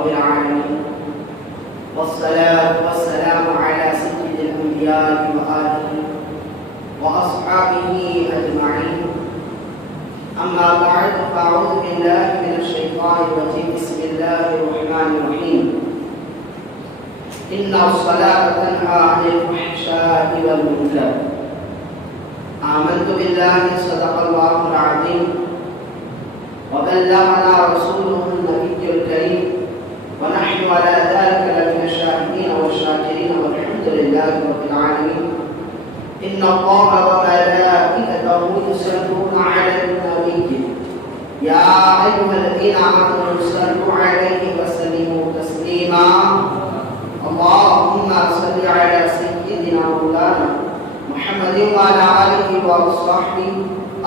رب العالمين، والصلاة والسلام على سيد الأنبياء وآله وأصحابه أجمعين. أما بعد، فأعوذ بالله من الشيطان الرجيم. بسم الله الرحمن الرحيم. إن الصلاة تنهى عن الفحشاء والمنكر. آمنت بالله صدق الله العظيم وبلغنا رسوله النبي الكريم ونحن على ذلك لمن الشاهدين والشاكرين والحمد لله رب العالمين. إن الله وملائكته يصلون على النبي يا أيها الذين آمنوا صلوا عليه وسلموا تسليما. اللهم صل على سيدنا مولانا محمد وعلى آله وصحبه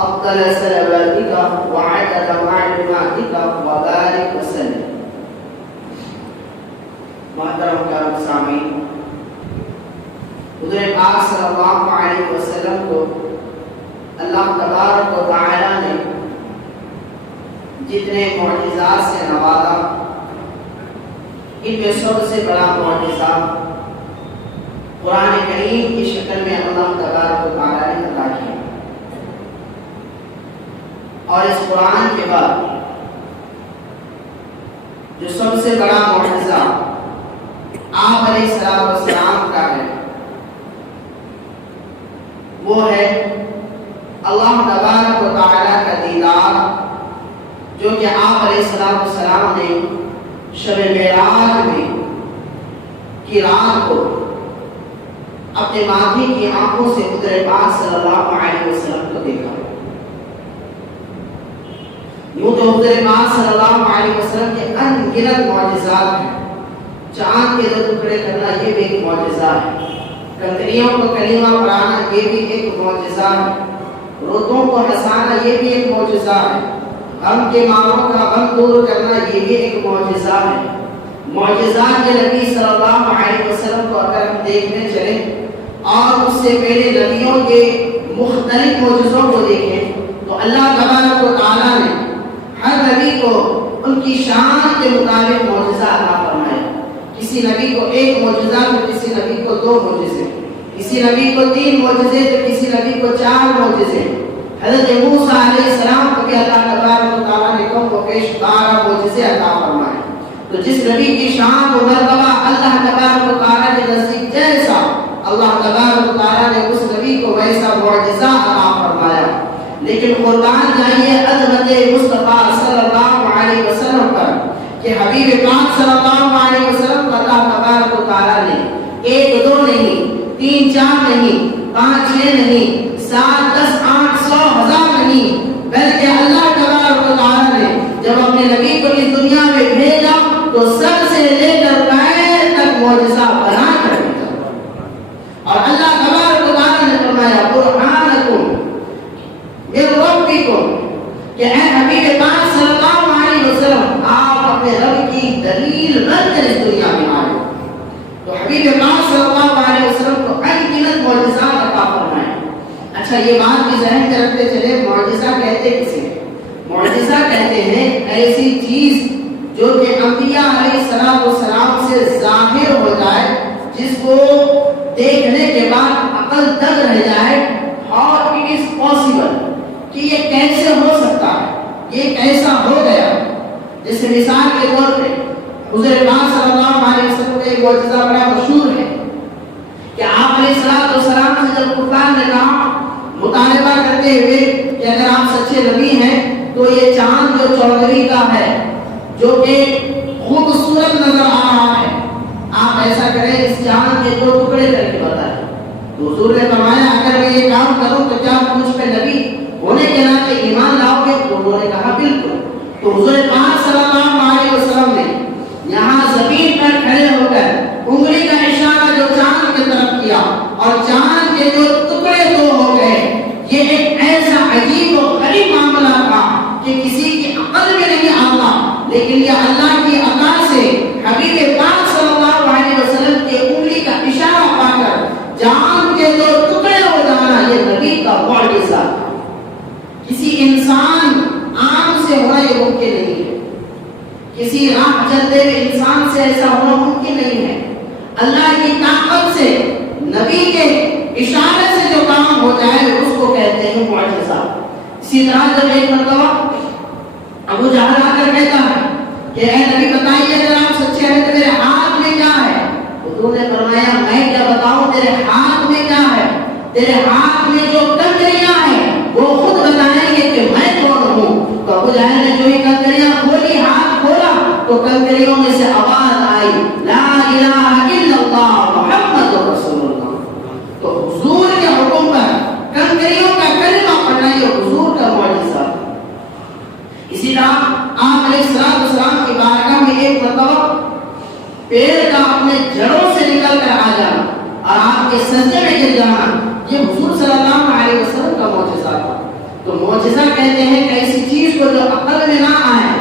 أفضل صلواتك وعدد معلوماتك وبارك وسلم. محترم سامعین، حضور پاک صلی اللہ علیہ وسلم کو اللہ تبارک و تعالی نے جتنے معجزات سے نوازا، ان میں سب سے بڑا معجزہ قرآن کریم کی شکل میں اللہ تبارک و تعالی نے عطا کیا. اور اس قرآن کے بعد جو سب سے بڑا معجزہ آپ علیہ السلام کا ہے، وہ ہے اللہ تبارک و تعالی کا دیدار، جو کہ آپ علیہ السلام نے شب معراج میں کی رات کو اپنے ماتھے کی آنکھوں سے حضور پاک صلی اللہ علیہ وسلم کو دیکھا. یوں تو حضور پاک صلی اللہ علیہ وسلم کے ان گنت معجزات ہیں. چاند کے دو ٹکڑے کرنا یہ بھی ایک معجزہ ہے، کنکریوں کو کلمہ پڑھانا یہ بھی ایک معجزہ ہے، روتوں کو ہنسانا یہ بھی ایک معجزہ ہے، غم کے ماروں کا غم دور کرنا یہ بھی ایک معجزہ ہے. معجزات کے نبی صلی اللہ علیہ وسلم کو اگر ہم دیکھنے چلیں اور اس سے پہلے نبیوں کے مختلف معجزوں کو دیکھیں تو اللہ تبارک و تعالیٰ نے ہر نبی کو ان کی شان کے مطابق معجزہ عطا فرمایا. کسی نبی کو ایک معجزہ تو کسی نبی کو 2 معجزے، کسی نبی کو 3 معجزے تو کسی نبی کو 4 معجزے. حضرت موسیٰ علیہ السلام کو بھی اللہ تبارک و تعالیٰ نے کم و بیش 12 معجزے عطا فرمائے. تو جس نبی کی شان و مرتبہ اللہ تبارک و تعالیٰ کے نزدیک جیسا، اللہ تبارک و تعالیٰ نے اس نبی کو ویسا معجزہ عطا فرمایا. لیکن قربان جائیے عظمت مصطفیٰ صلی اللہ علیہ وسلم پر کہ حبیب پاک صلی اللہ علیہ وسلم کو اللہ تبارک و تعالیٰ نے 1 2 نہیں، 3 4 نہیں، 5 6 نہیں، 7 10 8 100 1000 نہیں، بلکہ اللہ تبارک و تعالیٰ نے جب اپنے نبی کو اس دنیا میں بھیجا تو سب سے لے کر پیر تک معجزہ بنا کر بھیجا. اور اللہ تبارک و تعالیٰ نے فرمایا برہانکم من ربکم کہ اے حبیب پاک صلی اللہ علیہ وسلم آپ اپنے رب کی دلیل بن کر اس دنیا میں آئے. تو حبیب پاک صلی اللہ علیہ وسلم کو انگنت معجزات عطا فرمائے. اچھا، یہ بات بھی ذہن میں رکھتے چلے، معجزہ کہتے کسے؟ معجزہ کہتے ہیں ایسی چیز جو کہ انبیاء علیہ السلام سے ظاہر ہو جائے، جس کو دیکھنے کے بعد عقل دنگ رہ جائے. اور اٹ از پاسبل کہ یہ کیسے ہو سکتا ہے، یہ کیسا ہو گیا. جس مثال کے طور پہ حضور پاک صلی اللہ علیہ وسلم کا ایک معجزہ بڑا مشہور ہے کہ آپ علیہ السلام سے جب کفار نے کہا مطالبہ کرتے ہوئے کہ اگر آپ سچے نبی ہیں تو یہ چاند جو چودھری کا ہے جو کہ خوبصورت نظر آ رہا ہے، آپ ایسا کریں اس چاند کے 2 ٹکڑے کر کے بتائیں. تو حضور نے فرمایا اگر میں یہ کام کروں تو کیا مجھ پہ نبی ہونے کے ناطے ایمان لاؤ گے؟ تو انہوں نے کہا بالکل. تو حضور پاک صلی اللہ علیہ وسلم نے یہاں زمین پر کھڑے ہو کر انگلی کا اشارہ جو چاند کی طرف کیا اور چاند کے جو ٹکڑے 2 ہو گئے. یہ ایک ایسا عجیب و غریب معاملہ تھا کہ کسی کی عقل میں نہیں آتا، لیکن یہ اللہ کی عطا سے حبیب پاک صلی اللہ علیہ وسلم کے انگلی کا اشارہ پا کر چاند کے 2 ٹکڑے ہو جانا یہ نبی کا معجزہ تھا. کسی انسان عام سے ہونا یہ ممکن نہیں ہے. کسی راہ چلتے ہوئے انسان سے ایسا ہونا ممکن نہیں ہے. اللہ کی طاقت سے نبی کے اشارے سے جو کام ہو جائے اس کو کہتے ہیں معجزہ. اسی طرح جب ایک مرتبہ ابو جہل آ کر کہتا ہے کہ اے نبی بتائیے اگر آپ سچے ہیں تو میرے ہاتھ میں کیا ہے؟ حضور نے فرمایا میں کیا بتاؤں تیرے ہاتھ میں کیا ہے؟ تیرے ہاتھ میں جو کنکریاں ہیں وہ خود بتائیں گے کہ میں کون ہوں. تو ابو جہل نے جو ہی کنکریاں کھولی، ہاتھ کھولا تو کنکریوں میں سے آواز آئی لا الہ الا اللہ محمد رسول اللہ. تو حضور کے حکم پر کنکریوں کا کلمہ پڑھنا یہ حضور کا معجزہ. اسی طرح آپ علیہ السلام کی بارگاہ میں ایک مرتبہ پیڑ کا اپنے جڑوں سے نکل کر آ جانا اور آپ کے سجدے میں گر جانا یہ حضور صلی اللہ علیہ وسلم کا معجزہ تھا. تو معجزہ کہتے ہیں کہ ایسی چیز کو جو عقل میں نہ آئے،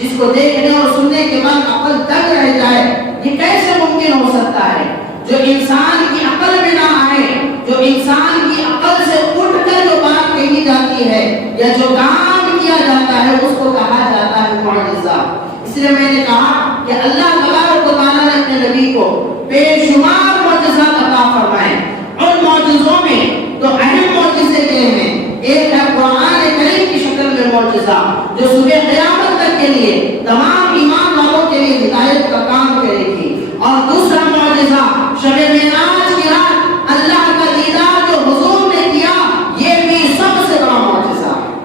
جس کو دیکھنے اور سننے کے بعد عقل دنگ رہ جائے، یہ کیسے ممکن ہو سکتا ہے؟ جو انسان کی عقل میں نہ آئے، جو انسان کی عقل سے اٹھ کر جو بات کہی جاتی ہے یا جو کام کیا جاتا ہے اس کو کہا جاتا ہے معجزہ. اس لیے میں نے کہا کہ اللہ تبارک و تعالیٰ نے اپنے نبی کو بے شمار معجزات عطا فرمائے. اور معجزوں میں تو اہم معجزے یہ ہیں، ایک ہے قرآن کریم کی شکل میں معجزہ جو صبح قیامت تک کے لیے تمام ایمان والوں کے لیے ہدایت کا کام کرے گی. اور دوسرا معجزہ شب معراج کی رات اللہ کا دیدار جو حضور نے کیا، یہ بھی سب سے بڑا معجزہ ہے.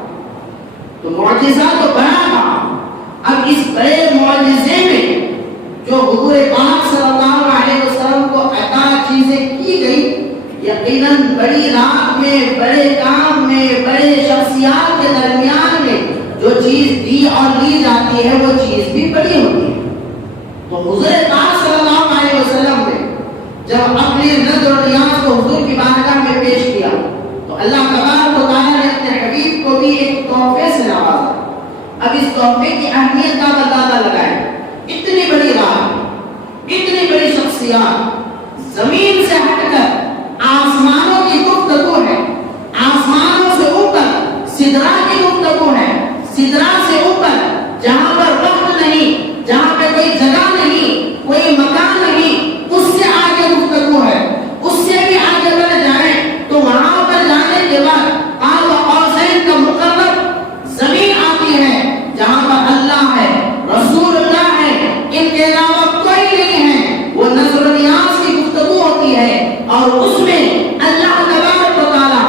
تو معجزہ تو بڑا تھا. اب اس بڑے معجزے میں جو حضور پاک صلی اللہ علیہ وسلم کو عطا چیزیں کی گئی، یقیناً بڑی رات میں، بڑے کام میں، بڑے شخصیات کے درمیان میں جو چیز دی اور لی جاتی ہے وہ چیز بھی بڑی ہوتی ہے. تو حضور پاک صلی اللہ علیہ وسلم نے جب اپنے نظر و نیاز کو حضور کی بارگاہ میں پیش کیا تو اللہ تبارک و تعالیٰ نے اپنے حبیب کو بھی ایک تحفے سے نوازا. اب اس تحفے کی اہمیت کا اندازہ لگائیں. اتنی بڑی رات، اتنی بڑی شخصیات، زمین سے ہٹ کر آسمانوں کی گفتگو ہے، آسمانوں سے اوپر سدرا کی گفتگو ہے، سدرا سے اوپر جہاں پر وقت نہیں، جہاں پہ کوئی جگہ نہیں، کوئی مکان نہیں، اس سے آگے گفتگو ہے. اس سے بھی آگے بڑھ جائیں تو وہاں پر جانے کے بعد قاب قوسین کا مقرب زمین آتی ہے جہاں پر اللہ ہے، رسول اللہ ہے، ان کے علاوہ کوئی نہیں ہے. وہ نظر و نیاز کی گفتگو ہوتی ہے اور اس میں اللہ تبارک و تعالیٰ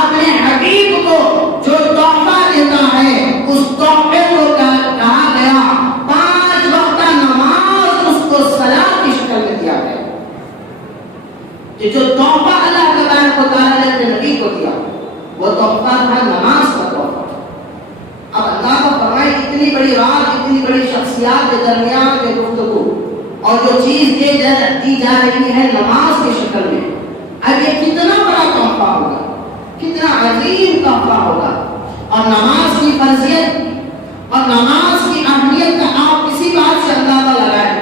اپنے حبیب کو جو تحفہ دیتا ہے اس تحفے کو کہا گیا 5 وقت نماز، اس کو صلاۃ کی شکل میں دیا گیا. کہ جو تحفہ اللہ تبارک و تعالیٰ نے اپنے نبی کو دیا وہ تحفہ تھا نماز کا تحفہ. اب اللہ کو فرمائے اتنی بڑی رات، اتنی بڑی شخصیات کے درمیان میں گفتگو اور جو چیز دی جا رہی ہے نماز کی شکل میں. اب یہ کتنا بڑا تحفہ ہوگا، کتنا عظیم تحفہ ہوگا. اور نماز کی فرضیت اور نماز کی اہمیت کا آپ کسی بات سے اندازہ لگائیں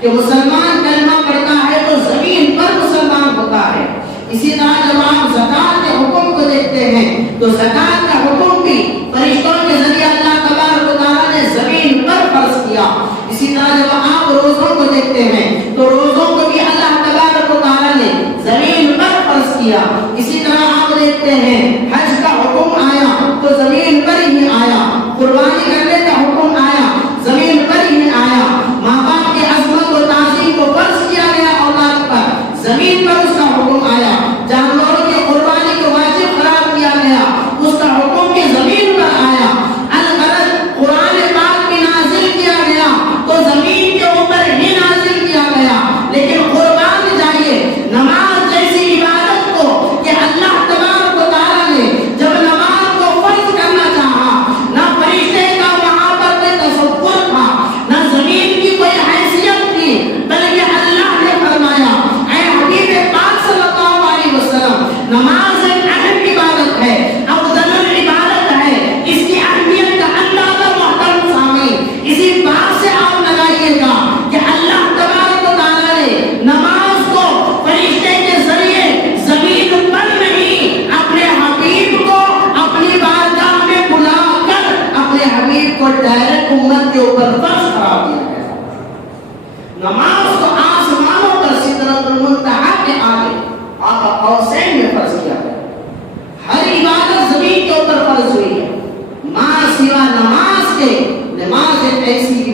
کہ مسلمان کلمہ پڑھتا ہے تو زمین پر مسلمان ہوتا ہے. اسی طرح جب آپ زکات کے حکم کو دیکھتے ہیں تو زکات کا حکم بھی فرشتوں کے ذریعے اللہ تبارک و تعالیٰ نے زمین پر فرض کیا. اسی طرح جب آپ روزوں کو دیکھتے ہیں تو روزوں کو بھی اللہ تبارک و تعالیٰ نے زمین پر فرض کیا. اسی طرح آپ دیکھتے ہیں حج کا حکم آیا تو زمین پر ہی آیا، قربانی کرنے کا حکم آیا زمین پر ہی آیا، ماں باپ کی عظمت و تعظیم کو فرض کیا گیا اولاد پر، زمین پر اس کا حکم آیا. جانوروں کی قربانی کو واجب قرار دیا گیا، اس کا حکم بھی زمین پر آیا. الغرض قرآن پاک بھی نازل کیا گیا تو زمین کے اوپر ہی نازل کیا گیا.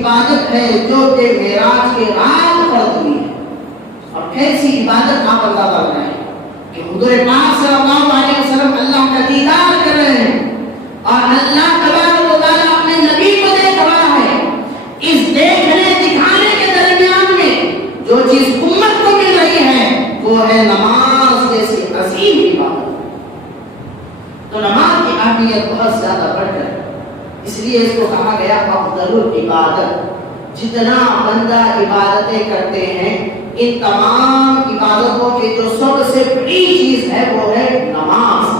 عبادت ہے جو کہ معراج کے رات فرض ہوئی ہے. اور کیسی عبادت آپ اللہ کر رہے ہیں کہ حضور پاک صلی اللہ علیہ وسلم اللہ کا دیدار کر رہے ہیں اور اللہ تبارک و تعالیٰ اپنے نبی کو دیکھ رہا ہے. اس دیکھنے دکھانے کے درمیان میں جو چیز امت کو مل رہی ہے وہ ہے نماز جیسی عظیم عبادت. تو نماز کی اہمیت بہت زیادہ بڑھ کر اس لیے اس کو کہا گیا افضل العبادت. جتنا بندہ عبادتیں کرتے ہیں ان تمام عبادتوں کی جو سب سے بڑی چیز ہے وہ ہے نماز.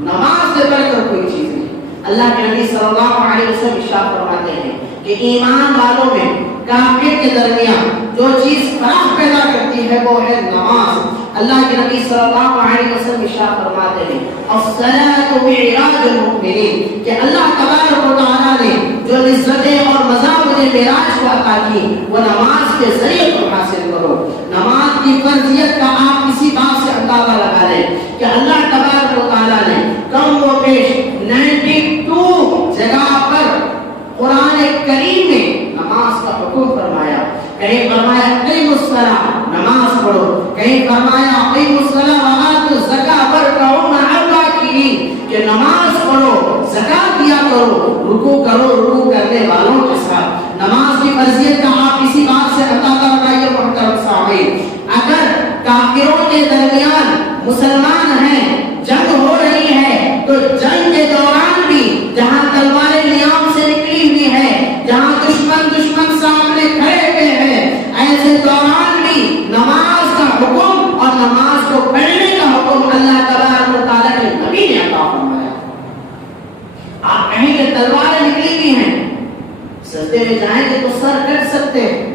نماز سے بڑھ کر کوئی چیز نہیں. اللہ کے نبی صلی اللہ علیہ وسلم ارشاد فرماتے ہیں کہ ایمان والوں میں کافر کے درمیان جو چیز فرق پیدا کرتی ہے وہ ہے نماز. اللہ کے نبی صلی اللہ علیہ وسلم ارشاد فرماتے ہیں الصلاۃ معراج المؤمنین کہ اللہ تبارک و تعالیٰ نے جو لذتیں اور مزہ مجھے معراج کو عطا کی وہ نماز کے ذریعے تم حاصل کرو. نماز کی فرضیت کا آپ کسی بات سے اندازہ لگا لیں کہ اللہ تبارک و تعالیٰ نے کم و بیش 92 جگہ پر قرآن کریم میں نماز کا حکم فرمایا. کہیں فرمایا اقیموا الصلاۃ نماز پڑھو, کہیں فرمایا اقیموا الصلاۃ وآتوا الزکاۃ وارکعوا مع الراکعین کہ نماز پڑھو, زکات دیا کرو, رکوع کرو رکوع کرنے والوں کے ساتھ. نماز کی فرضیت کا آپ کسی بات سے اندازہ لگائیے محترم سامعین. اگر کافروں کے درمیان مسلمان ہیں, جنگ ہو رہی ہے تو جنگ کے دوران بھی جہاں تلواریں نیام سے نکلی ہوئی ہے, جہاں دشمن سامنے کھڑے ہوئے ہیں, ایسے دوران بھی نماز کا حکم اور نماز کو پڑھنے کا حکم اللہ تبارک و تعالیٰ کے نبی نے عطا فرمایا. آپ کہیں کہ تلواریں نکلی ہوئی ہیں, سجدے میں جائیں گے تو سر کٹ سکتے ہیں.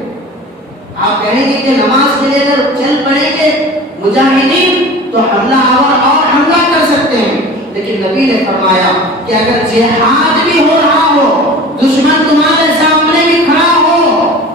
آپ کہیں گے کہ نماز کے لیے اگر چل پڑیں گے مجاہدین تو حملہ اور حملہ کر سکتے ہیں. لیکن نبی نے فرمایا کہ اگر جہاد بھی ہو رہا ہو, دشمن تمہارے سامنے بھی کھڑا ہو,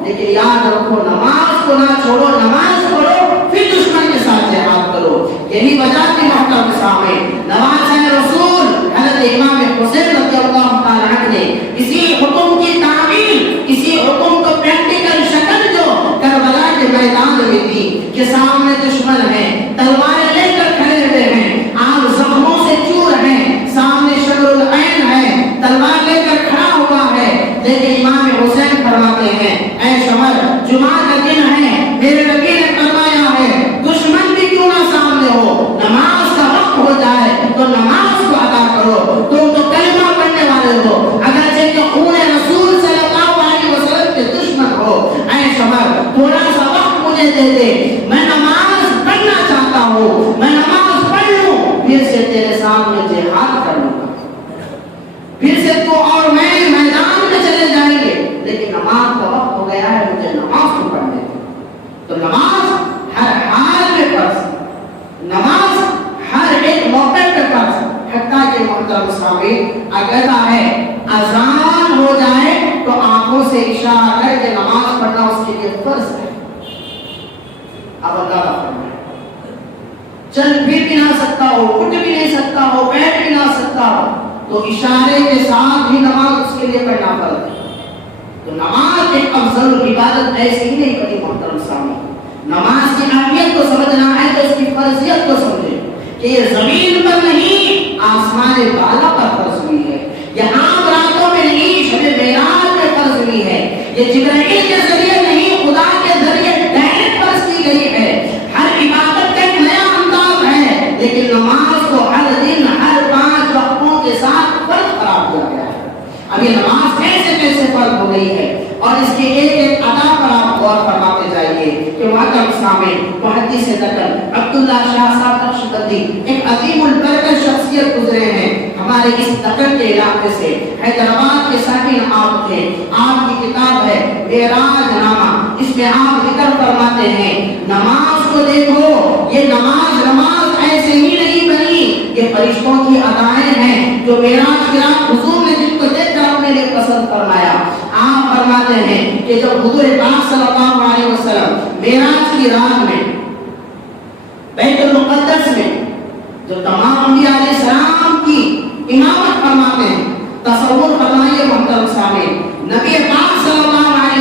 لیکن یاد رکھو نماز کو نہ چھوڑو, نماز پڑھو پھر دشمن کے ساتھ جہاد کرو. یہی وجہ تھی محترم سامعین, نواز رسول حضرت امام حسین رضی اللہ تعالیٰ عنہ نے اسی حکم کی تعمیل, اسی حکم کو پریکٹیکل شکل جو کربلا کے میدان میں دی کہ سامنے دشمن ہے, تلواریں لے کر کھڑے ہوئے ہیں, آپ زخموں سے چور ہیں, سامنے شجر العین ہے, تلوار لے کر کھڑا ہوا ہے, لیکن امام حسین فرماتے ہیں اے شمر جمعہ کا دن ہے, میرے نبی نے فرمایا ہے دشمن بھی کیوں نہ سامنے ہو, نماز کا وقت ہو جائے تو نماز کو ادا کرو. تم تو کلمہ پڑھنے والے ہو, اگرچہ کہ خون رسول صلی اللہ علیہ وسلم کے دشمن ہو, اے شمر تھوڑا سا وقت مجھے دے دے, میں نماز پڑھنا چاہتا ہوں, میں نماز پڑھ لوں, پھر سے تیرے سامنے جہاد کر لوں گا, پھر سے تو اور میں میدان میں چلے جائیں گے, لیکن نماز کا وقت ہو گیا ہے, مجھے نماز کو پڑھنے دے. تو نماز ہر حال میں فرض, نماز ہر ایک موقع پہ فرض, حتیٰ کہ محترم سامعین اگر ہے اذان ہو جائے تو آنکھوں سے اشارہ کر کے نماز پڑھنا اس کے لیے فرض ہے. اب اللہ کا فرمان چل پھر بھی نہ سکتا ہو, اٹھ بھی نہیں سکتا ہو, بیٹھ بھی نہ سکتا ہو, تو اشارے کے ساتھ بھی نماز اس کے لیے پڑھنا فرض ہے. تو نماز ایک افضل عبادت ایسے ہی نہیں پڑھی محترم سامعین. نماز کی اہمیت کو سمجھنا ہے تو اس کی فرضیت کو سمجھیں کہ یہ زمین پر نہیں آسمان بالا پر فرض ہوئی ہے, یہ عام راتوں میں نہیں شب معراج میں فرض ہوئی ہے, یہ جبرائیل کے ذریعے نہیں خدا کے ذریعے ڈائریکٹ فرض کی گئی ہے. ہر عبادت کا ایک نیا انداز ہے, لیکن نماز کو ہر دن ہر 5 وقتوں کے ساتھ فرض قرار دیا گیا ہے. اب یہ نماز کیسے کیسے فرض ہو گئی ہے اور اس کے ایک ایک ادا پر آپ غور فرماتے جائیے کہ محترم سامعین محدث نقل عبداللہ شاہ صاحب نقشبندی ایک عظیم البرکت شخصیت گزرے ہیں ہمارے اس دکن کے علاقے سے, حیدرآباد کے ساکن آپ تھے. آپ کی کتاب ہے معراج نامہ, اس میں آپ ذکر فرماتے ہیں نماز کو دیکھو, یہ نماز ایسے ہی نہیں بنی, یہ فرشتوں کی ادائیں ہیں جو معراج کی رات حضور نے جن کو دیکھ کر اپنے لیے پسند فرمایا. آپ فرماتے ہیں کہ جب حضور پاک صلی اللہ علیہ وسلم معراج کی رات میں بیت المقدس میں جو تمام انبیاء علیہ السلام کی امامت فرماتے ہیں, تصور فرمائیے محترم سامعین, نبی پاک صلی اللہ علیہ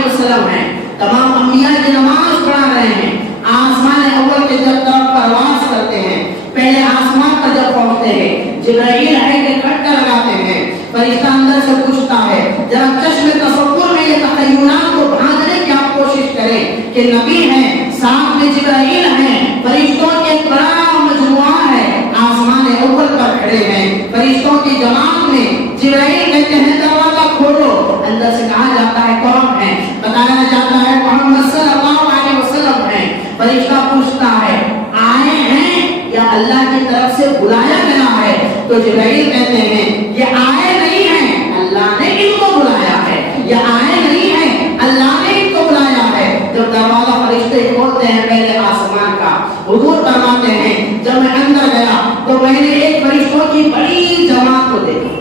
جبرائیل ہے کہ کھٹکا لگاتے ہیں، فرشتہ اندر سے پوچھتا ہے، ذرا چشم تصور میں یہ تخیلات کو بھانجنے کی آپ کوشش کریں کہ نبی ہیں، ساتھ میں جبرائیل ہیں، فرشتوں کے ایک بڑا مجموعہ ہے، آسمان اول پر کھڑے ہیں، فرشتوں کی جماعت میں جبرائیل کہتے ہیں دروازہ کھولو، اندر سے کہا جاتا ہے کون ہے، بتایا جاتا ہے محمد صلی اللہ علیہ وسلم ہیں، فرشتہ پوچھتا ہے آئے ہیں یا اللہ کی طرف سے بلایا گیا ہے، تو جبرائیل کہتے ہیں یہ آئے نہیں ہیں، اللہ نے ان کو بلایا ہے، یہ آئے نہیں ہیں، اللہ نے ان کو بلایا ہے۔ جب دروازہ فرشتے کھولتے ہیں پہلے آسمان کا، حضور فرماتے ہیں جب میں اندر گیا تو میں نے ایک فرشتوں کی بڑی جماعت کو دیکھا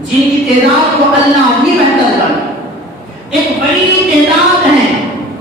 جن کی تعداد کو اللہ بھی بہتر جانے، ایک بڑی تعداد ہے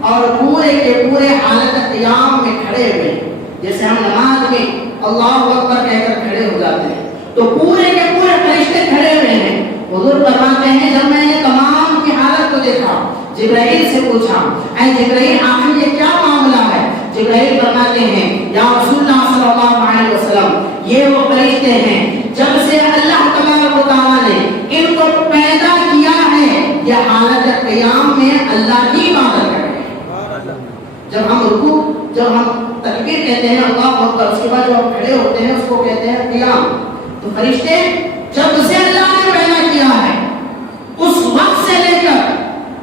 اور پورے کے پورے حالت قیام میں کھڑے ہوئے، جیسے ہم نماز میں اللہ اکبر کہہ کر کھڑے ہو جاتے ہیں تو پورے کے پورے فرشتے کھڑے ہوئے ہیں۔ حضور فرماتے ہیں جب میں نے تمام کی حالت کو دیکھا، جبرائیل سے پوچھا اے جبرائیل آخر یہ کیا معاملہ ہے؟ جبرائیل فرماتے ہیں یا رسول اللہ صلی اللہ علیہ وسلم یہ وہ فرشتے ہیں جب سے اللہ تبارک و تعالیٰ نے ان کو پیدا کیا ہے یہ حالت قیام میں اللہ کی عبادت کر رہے ہیں۔ جب ہم رکوع، جب ہم تکبیر کہتے ہیں اللہ اکبر، اس کے بعد جو ہم کھڑے ہوتے ہیں اس کو کہتے ہیں قیام، تو فرشتے جب سے اللہ نے پیدا کیا ہے اس وقت سے لے کر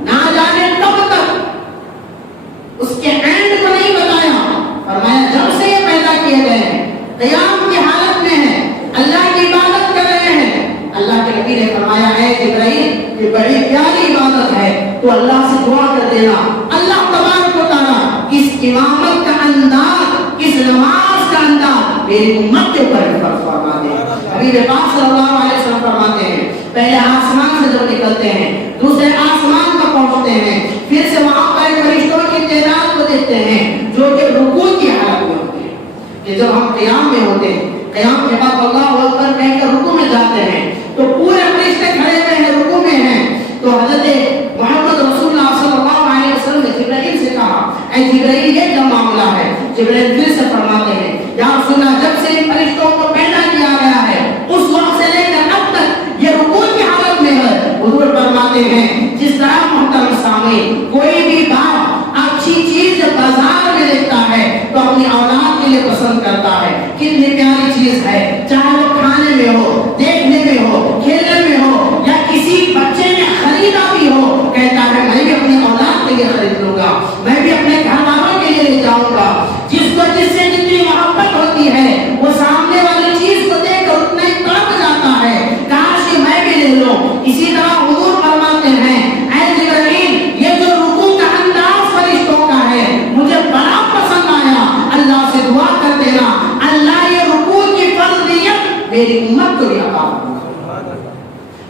نہ جانے کب تک، اس کے اینڈ کو نہیں بتایا، فرمایا جب سے یہ پیدا کیے گئے ہیں قیام کی حالت میں ہیں، اللہ کی عبادت کر رہے ہیں۔ اللہ کے نبی نے فرمایا ہے جبرائیل یہ بڑی پیاری عبادت ہے تو اللہ سے دعا کر دینا اللہ تبارک و تعالیٰ اس امامت کا انداز، اس نماز کا انداز میری امت کے اوپر فرض فرما دے۔ حبیب پاک صلی اللہ علیہ وسلم فرماتے ہیں پہلے آسمان سے جب نکلتے ہیں دوسرے آسمان پر پہنچتے ہیں، پھر سے وہاں پر فرشتوں کی تعداد کو دیکھتے ہیں جو کہ رکوع کی حالت میں ہوتے ہیں، کہ جب ہم قیام میں ہوتے ہیں، قیام کے بعد اللہ اکبر کہہ کر رکوع میں جاتے ہیں تو پورے فرشتے کھڑے ہوئے ہیں، رکوع میں ہیں، تو حضرت محمد رسول اللہ صلی اللہ علیہ وسلم نے جبرائیل سے کہا اے جبرائیل یہ کیا معاملہ ہے؟ جبرائیل پھر سے فرماتے ہیں یا رسول اللہ جب سے ان فرشتوں کو پیدا کیا گیا ہے اس وقت سے لے کر اب تک یہ رکوع کی حالت میں ہے۔ حضور فرماتے ہیں جس طرح محترم سامعین کوئی بھی باپ اچھی چیز بازار میں دیکھتا ہے تو اپنی اولاد کے لیے پسند کرتا ہے، کتنی پیاری چیز ہے، چاہے وہ کھانے میں ہو، دیکھنے میں ہو، کھیلنے میں ہو یا کسی بچے نے خریدا بھی ہو، کہتا ہے میں بھی اپنی اولاد کے لیے خرید لوں گا، میں بھی اپنے گھر والوں کے لیے لے جاؤں گا۔ جس کو جس سے جتنی محبت ہوتی ہے وہ سامنے والی چیز کو دیکھ کر اتنا ہی تڑپ جاتا ہے کاش کہ میں بھی لے لوں۔ اسی طرح حضور فرماتے ہیں اے جبرائیل یہ جو رکوع کا انداز فرشتوں کا ہے مجھے بڑا پسند آیا، اللہ سے دعا کر دینا اللہ یہ رکوع کی فرضیت میری امت کو بھی عطا فرما۔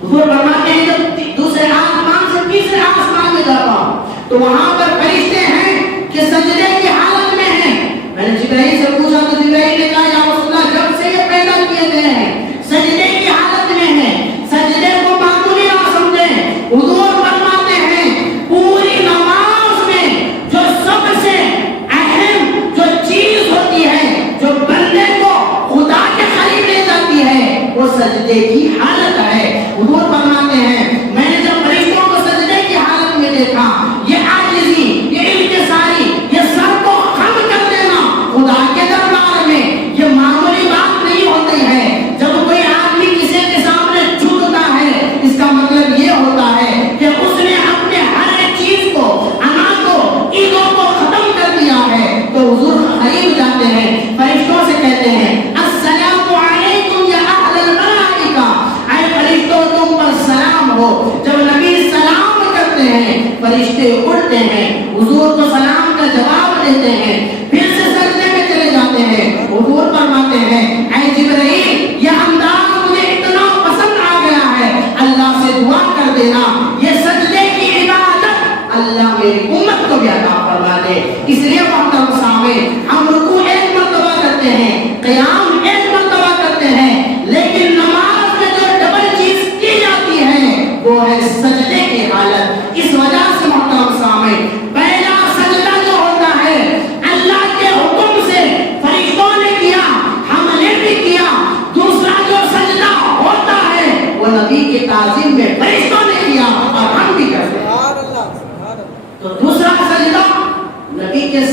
حضور فرماتے ہیں جب دوسرے آسمان سے تیسرے آسمان میں جاتا ہوں تو وہاں پر فرشتے ہیں کہ سجدے کی حالت میں ہیں۔ میں نے جبرائیل سے پوچھا تو جبرائیل نے کہا یا رسول اللہ جب سے یہ پیدا کیے گئے ہیں سجدے کی حالت میں ہیں، سجدے کو معمولی نہ سمجھیں۔ حضور فرماتے ہیں پوری نماز میں جو سب سے اہم جو چیز ہوتی ہے جو بندے کو خدا کے قریب لے جاتی ہے وہ سجدے کی حالت ہے۔ حضور فرماتے ہیں میں نے جب فرشتوں کو سجدے کی حالت میں دیکھا یہ عاجزی، یہ انکساری، یہ سر کو خم کر دینا خدا کے دربار میں یہ معمولی بات نہیں ہوتی ہے۔ جب کوئی آدمی کسی کے سامنے جھکتا ہے اس کا مطلب یہ ہوتا ہے کہ اس نے اپنے ہر ایک چیز کو، انا کو، ایگو کو ختم کر دیا ہے۔ تو حضور قریب جاتے ہیں فرشتوں سے کہتے ہیں السلام علیکم یا اہل الملائکہ، اے فرشتوں تم پر سلام ہو۔ جب نبی سلام کرتے ہیں فرشتے اڑتے ہیں، حضور کو سلام کا جواب دیتے ہیں، پھر سے سجدے میں چلے جاتے ہیں۔ حضور فرماتے ہیں اے جبرائیل یہ انداز مجھے اتنا پسند آ گیا ہے اللہ سے دعا کر دینا یہ سجدے کی عبادت اللہ میری امت کو بھی عطا فرما دے۔ اس لیے محترم سامعین ہم رکوع ایک مرتبہ کرتے ہیں، قیام ایک مرتبہ کرتے ہیں، لیکن نماز میں جو ڈبل چیز کی جاتی ہے وہ ہے سجدے کی حالت۔ اس وجہ سے محترم سامعین پہلا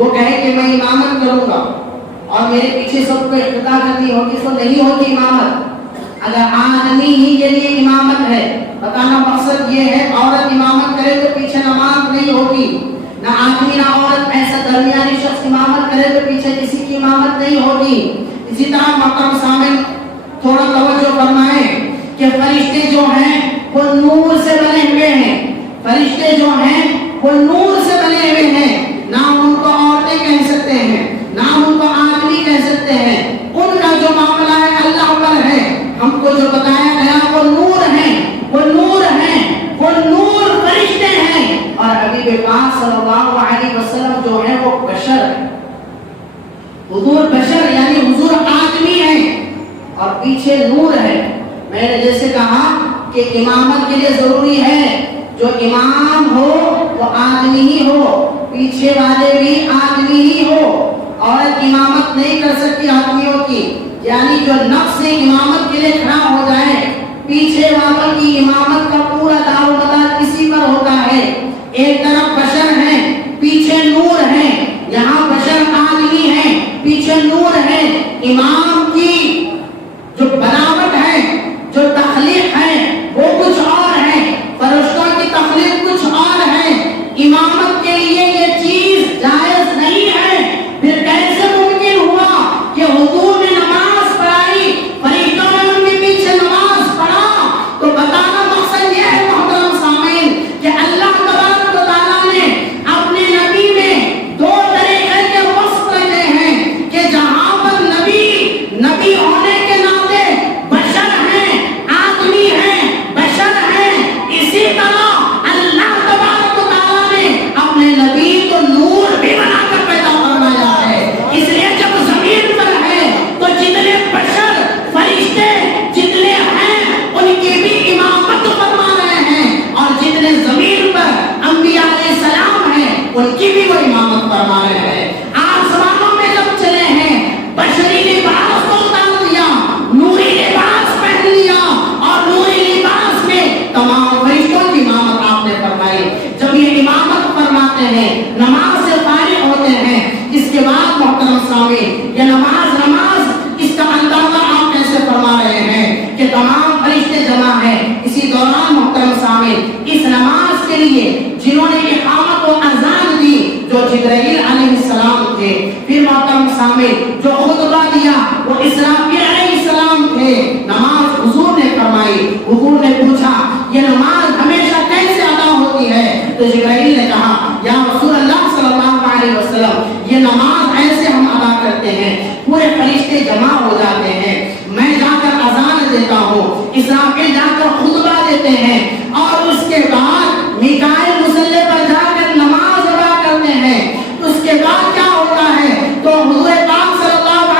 وہ کہے کہ میں امامت کروں گا اور میرے پیچھے سب کو اقتدا کرنی ہوگی، تو نہیں ہوگی امامت۔ اگر آدمی ہی کے لیے امامت ہے، بتانا مقصد یہ ہے عورت امامت کرے تو پیچھے نماز نہیں ہوگی، نہ آدمی نہ عورت ایسا درمیانی شخص امامت کرے تو پیچھے کسی کی امامت نہیں ہوگی۔ اسی طرح محترم سامعین تھوڑا توجہ فرمائیں کہ فرشتے جو ہیں وہ نور سے بنے ہوئے ہیں، فرشتے جو ہیں وہ نور سے بنے ہوئے ہیں، نہ ان کو عورتیں کہہ سکتے ہیں نہ ان کو آدمی کہہ سکتے ہیں، ان کا جو معاملہ ہے اللہ پر ہے۔ ہم کو جو بتایا گیا وہ نور ہیں، وہ نور ہیں، وہ نور فرشتے ہیں، اور حبیب پاک صلی اللہ علیہ وسلم جو ہے وہ بشر ہے، حضور بشر یعنی حضور آدمی ہے اور پیچھے نور ہے۔ میں نے جیسے کہا کہ امامت کے لیے ضروری ہے جو امام ہو وہ آدمی ہی ہو، پیچھے والے بھی آدمی ہی ہو، عورت امامت نہیں کر سکتی آدمیوں کی، یعنی جو نفس امامت کے لیے کھڑا ہو جائے، پیچھے والوں کی امامت کا پورا دار و مدار کسی پر ہوتا ہے۔ ایک طرف بشر ہیں پیچھے نور ہیں، یہاں بشر آدمی ہیں پیچھے نور ہے۔ امام کی جو بناوٹ ہے، جو تخلیق ہے وہ کچھ اور ہے، فرشتوں کی تخلیق کچھ اور ہے۔ امامت کے لیے یہ چیز جائز نہیں ہے، پھر کیسے ممکن ہوا کہ حضور نے نماز پڑھائی، فرشتوں نے ان کے پیچھے نماز پڑھا؟ تو بتانا مقصد یہ ہے محترم سامعین کہ اللہ تبارک و تعالیٰ نے اپنے نبی میں دو طریقے کے وصف رکھے ہیں کہ جہاں پر نبی ہونے کے ناطے بشر ہیں، آدمی ہیں، بشر ہیں، اسی طرح اللہ تبارک و تعالیٰ نے اپنے نبی کو نور بھی بنا کر پیدا فرمایا ہے۔ اس لیے جب زمین پر ہے تو جتنے بشر فرشتے جتنے ہیں ان کی بھی امامت فرما رہے ہیں، اور جتنے زمین پر انبیاء علیہ السلام ہیں ان کی بھی وہ امامت فرما رہے ہیں۔ آسمانوں میں جب چلے ہیں بشری لباس کو اتار دیا، نوری لباس پہن لیا، اور نوری لباس میں تمام فرشتوں کی امامت آپ نے فرمائی۔ جب یہ امامت فرماتے ہیں نماز سے فارغ ہوتے ہیں، اس کے بعد محترم سامعین یہ نماز اس کا اندازہ آپ کیسے فرما رہے ہیں کہ تمام فرشتے جمع ہیں۔ اسی دوران محترم سامعین اس نماز کے لیے جنہوں نے اقامت و اذان دی جو جبرائیل علیہ السلام تھے، پھر محترم سامعین جو خطبہ دیا وہ اسرافیل علیہ السلام تھے، نماز حضور نے فرمائی۔ حضور نے پوچھا یہ نماز ہمیشہ کیسے ادا ہوتی ہے؟ تو جبرائیل نے کہا یا رسول اللہ صلی اللہ علیہ وسلم یہ نماز ایسے ہم ادا کرتے ہیں، پورے فرشتے جمع ہو جاتے ہیں، میں جا کر اذان دیتا ہوں، اسرافیل جا کر خطبہ دیتے ہیں، اور اس کے بعد میکائیل مصلی پر جا کر نماز ادا کرتے ہیں۔ اس کے بعد کیا ہوتا ہے تو حضور پاک صلی اللہ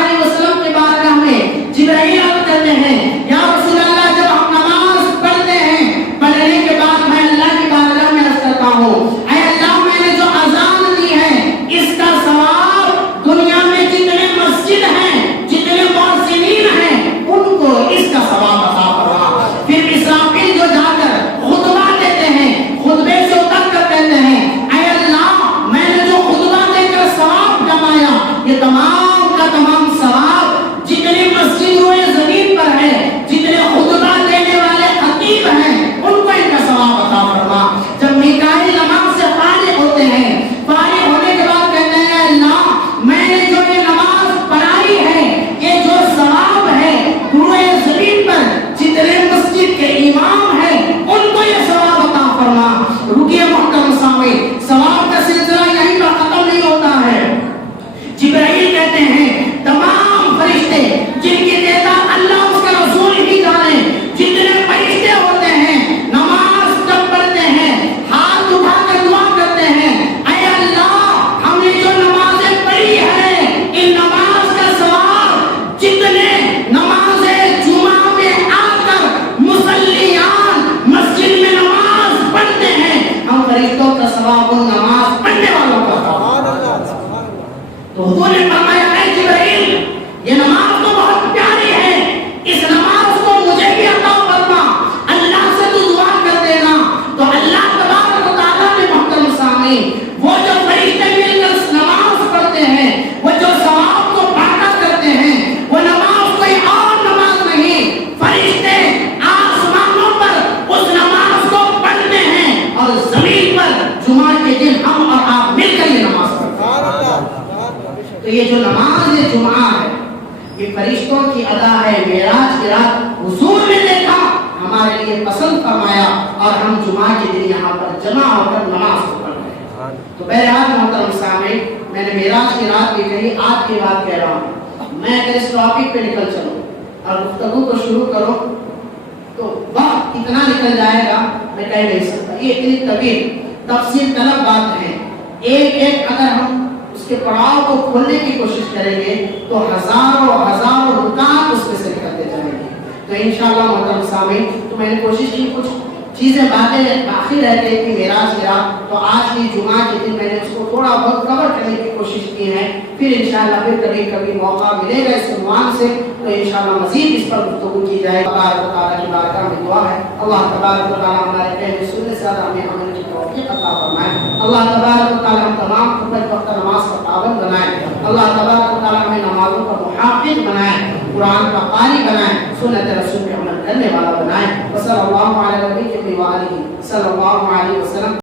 یہ فرشتوں کی ادا ہے، معراج کی رات حضور نے دیکھا، ہمارے لیے پسند فرمایا اور ہم جمعہ کے دن یہاں پر جمع ہو کر نماز کو پڑھ رہے ہیں۔ تو بہرحال محترم سامعین، میں نے معراج کی رات بھی کہی، آج کی بات کہہ رہا ہوں۔ میں اگر اس ٹاپک پہ نکل چلوں اور گفتگو کو شروع کروں تو وقت اتنا نکل جائے گا میں کہہ نہیں سکتا۔ یہ اتنی طویل تفصیل طلب بات ہے، ایک ایک اگر ہم اس کے پڑاؤ کو کھولنے کی کوشش کریں گے تو ہزاروں رکاوٹ اس میں سے نکلتے جائیں گے۔ تو انشاءاللہ محترم سامعین، تو میں نے کوشش کی کچھ چیزیں باتیں باقی رہ گئی تھی معراج کی رات، تو آج کی جمعہ کے دن میں نے اس کو تھوڑا بہت کور کرنے کی کوشش کی ہے۔ پھر انشاءاللہ پھر کبھی موقع ملے گا اس عنوان سے تو انشاءاللہ مزید اس پر گفتگو کی جائے۔ تبارک و تعالیٰ کی بارگاہ میں دعا ہے اللہ تبارک و تعالیٰ ہمارے کہنے سننے سے زیادہ ہمیں عمل کی توفیق عطا فرمائے۔ اللہ تبارک و تعالیٰ ہم تمام کو پنج وقت نماز کا پابند بنائے۔ اللہ تبارک و تعالیٰ ہمیں نمازوں کا محافظ بنائے، قرآن کا قاری بنائے، سنت رسول پہ عمل کرنے والا بنائے۔ وصلی اللہ علیہ وسلم صلی اللہ علیہ وسلم۔